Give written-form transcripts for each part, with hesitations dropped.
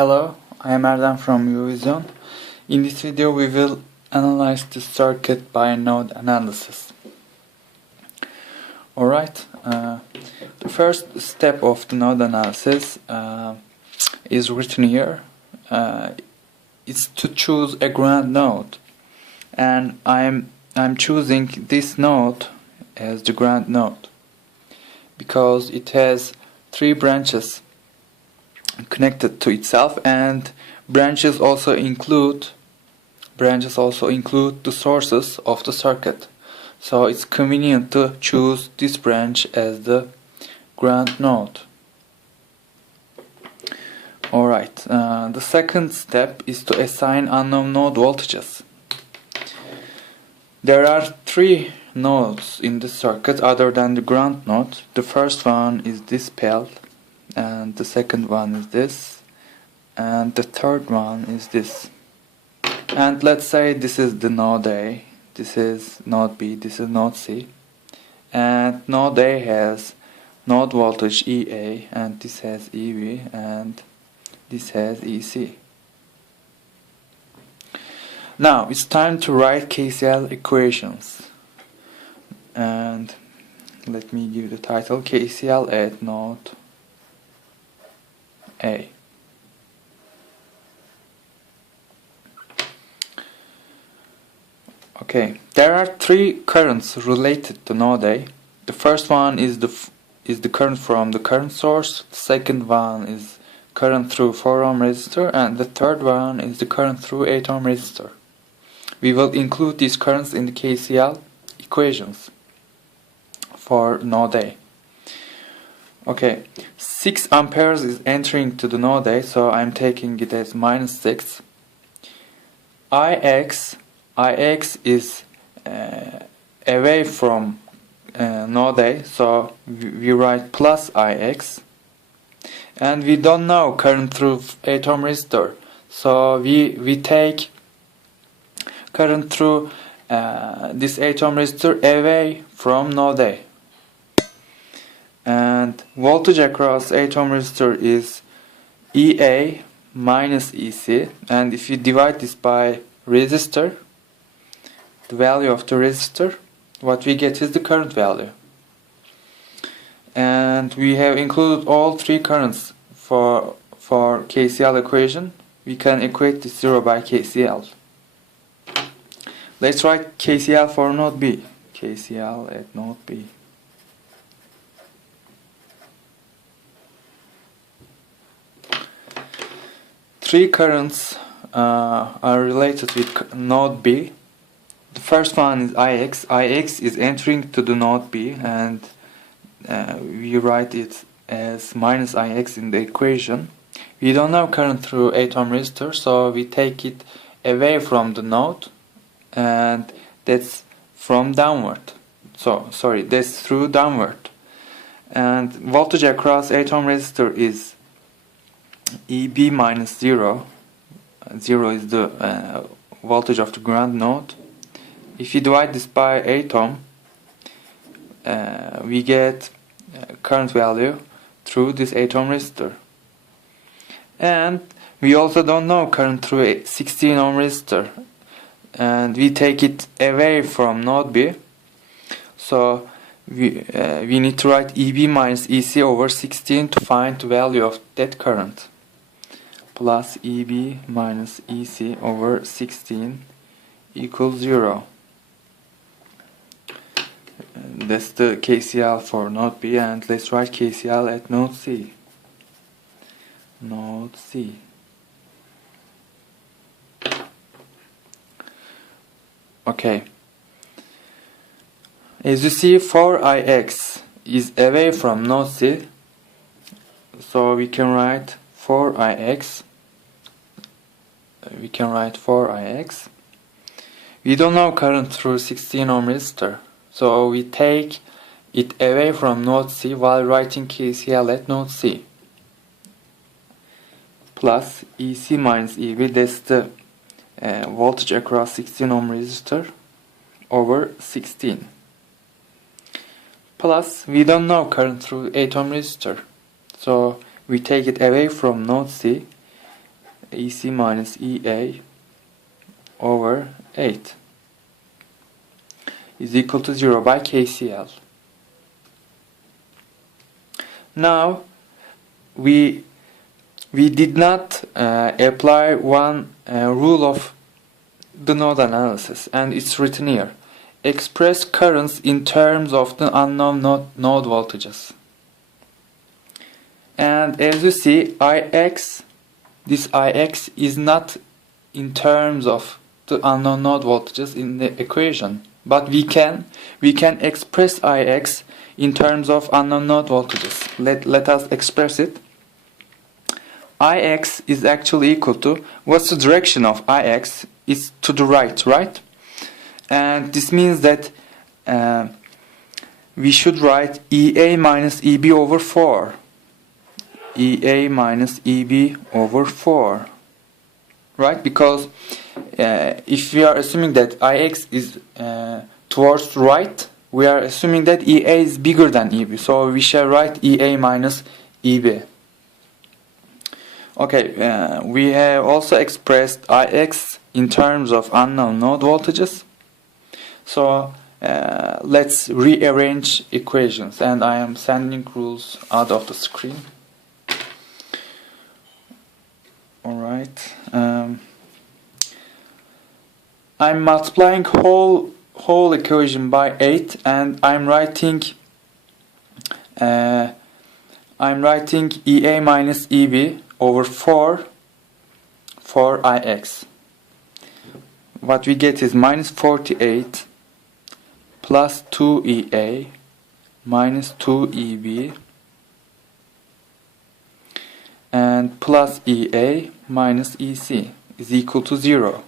Hello, I am Erdem from UVision. In this video we will analyze the circuit by node analysis. Alright, the first step of the node analysis is written here. It's to choose a ground node, and I'm choosing this node as the ground node because it has 3 branches connected to itself, and branches also include the sources of the circuit, so it's convenient to choose this branch as the ground node. Alright, the second step is to assign unknown node voltages. There are 3 nodes in the circuit other than the ground node. The first one is this PL, and the second one is this, and the third one is this. And let's say this is the node A, this is node B, this is node C, and node A has node voltage EA, and this has EV, and this has EC. Now it's time to write KCL equations, and let me give the title KCL at node A. Okay, there are 3 currents related to node A. The first one is the current from the current source. The second one is current through 4 ohm resistor, and the third one is the current through 8 ohm resistor. We will include these currents in the KCL equations for node A. Okay, 6 amperes is entering to the node A, so I'm taking it as -6. IX is away from node A, so we write plus IX. And we don't know current through 8 ohm resistor, so we take current through this 8 ohm resistor away from node A. And voltage across 8 ohm resistor is EA minus EC, and if you divide this by resistor, the value of the resistor, what we get is the current value. And we have included all 3 currents for KCL equation. We can equate this 0 by KCL. Let's write KCL for node B. KCL at node B. Three currents are related with node B. The first one is IX. IX is entering to the node B, and we write it as minus IX in the equation. We don't know current through 8 ohm resistor, so we take it away from the node, and that's from downward. That's through downward. And voltage across 8 ohm resistor is EB minus 0. 0 is the voltage of the ground node. If you divide this by 8 ohm, we get current value through this 8 ohm resistor. And we also don't know current through a 16 ohm resistor, and we take it away from node B, so we need to write EB minus EC over 16 to find the value of that current, plus EB minus EC over 16 equals 0. That's the KCL for node B, and let's write KCL at node C. Node C. Okay. As you see, 4IX is away from node C, so we can write 4IX. We don't know current through 16 ohm resistor, so we take it away from node C while writing KCL at node C. Plus EC minus EV, that's the voltage across 16 ohm resistor over 16. Plus, we don't know current through 8 ohm resistor, so we take it away from node C EC minus EA over 8 is equal to 0 by KCL. Now we did not apply one rule of the node analysis, and it's written here. Express currents in terms of the unknown node voltages. And as you see, this Ix is not in terms of the unknown node voltages in the equation, but we can express Ix in terms of unknown node voltages. Let us express it. Ix is actually equal to, what's the direction of Ix? It's to the right? And this means that we should write EA minus EB over 4. EA minus EB over 4. Right? Because if we are assuming that Ix is towards right, we are assuming that EA is bigger than EB. So we shall write EA minus EB. Okay, we have also expressed Ix in terms of unknown node voltages. So let's rearrange equations, and I am sending rules out of the screen. Alright. I'm multiplying whole equation by 8, and I'm writing EA minus EB over 4 for Ix. What we get is minus 48 plus 2EA minus 2EB and plus EA minus EC is equal to 0.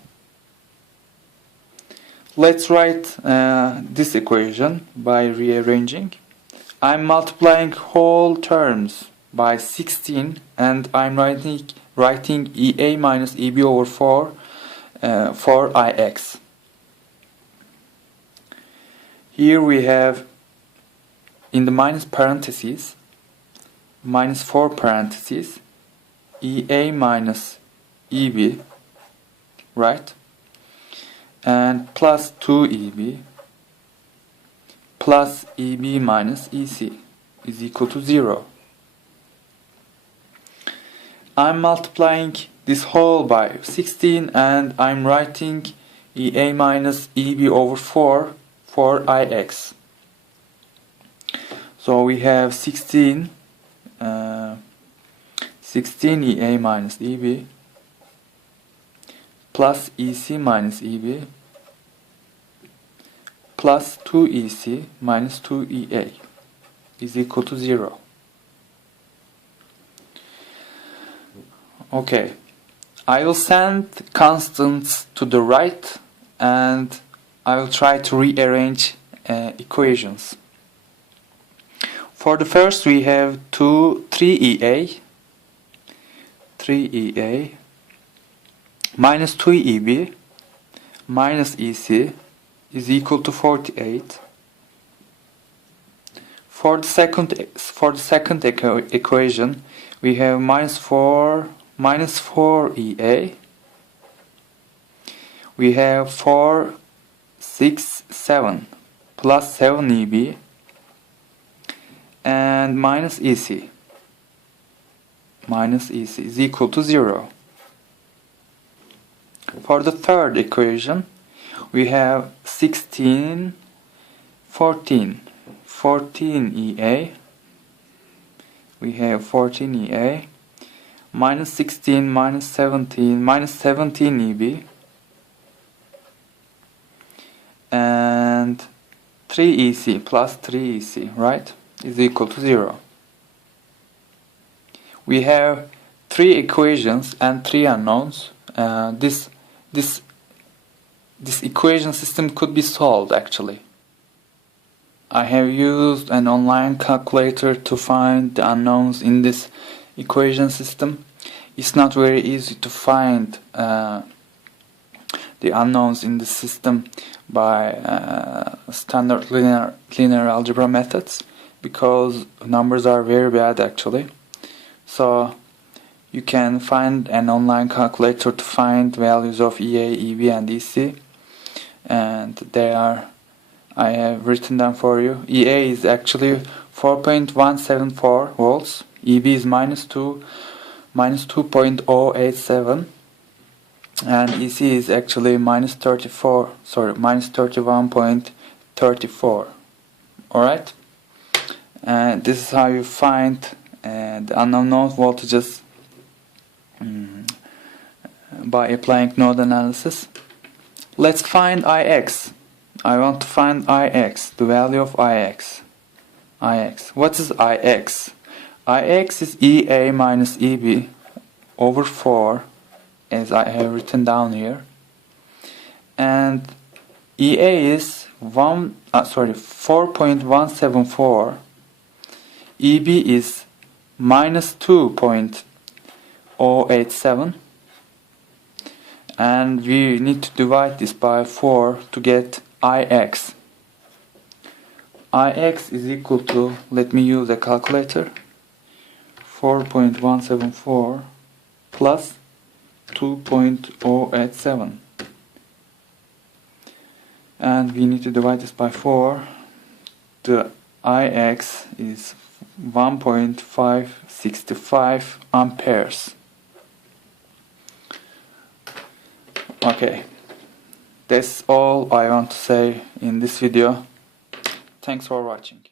Let's write this equation by rearranging. I'm multiplying whole terms by 16, and I'm writing EA minus EB over 4 for Ix. Here we have, in the minus parentheses, minus 4 parentheses, EA minus EB, right? And plus 2EB plus EB minus EC is equal to 0. I'm multiplying this whole by 16, and I'm writing EA minus EB over 4 for Ix. So we have 16 EA minus EB plus EC minus EB plus 2EC minus 2EA is equal to 0. Okay, I will send constants to the right, and I will try to rearrange equations. For the first, we have 3EA minus 2EB minus EC is equal to 48. For the second equation, we have minus 4EA. We have 4, 6, 7 plus 7EB and minus EC. Minus EC is equal to 0. For the third equation, we have 16, 14 EA. We have 14 EA minus 16 minus 17 minus 17 EB and 3 EC plus 3 EC, right, is equal to 0. We have 3 equations and 3 unknowns. This equation system could be solved actually. I have used an online calculator to find the unknowns in this equation system. It's not very easy to find the unknowns in the system by standard linear algebra methods, because numbers are very bad actually. So You can find an online calculator to find values of EA, EB and EC, and I have written them for you. EA is actually 4.174 volts, EB is minus 2.087, and EC is actually minus 31.34. Alright, and this is how you find the unknown node voltages by applying node analysis. Let's find IX. I want to find IX, the value of IX. What is IX? IX is EA minus EB over 4, as I have written down here. And EA is 4.174. EB is minus 2.087. And we need to divide this by 4 to get IX. IX is equal to, let me use a calculator, 4.174 plus 2.087. And we need to divide this by 4. The IX is 1.565 amperes. Okay, that's all I want to say in this video. Thanks for watching.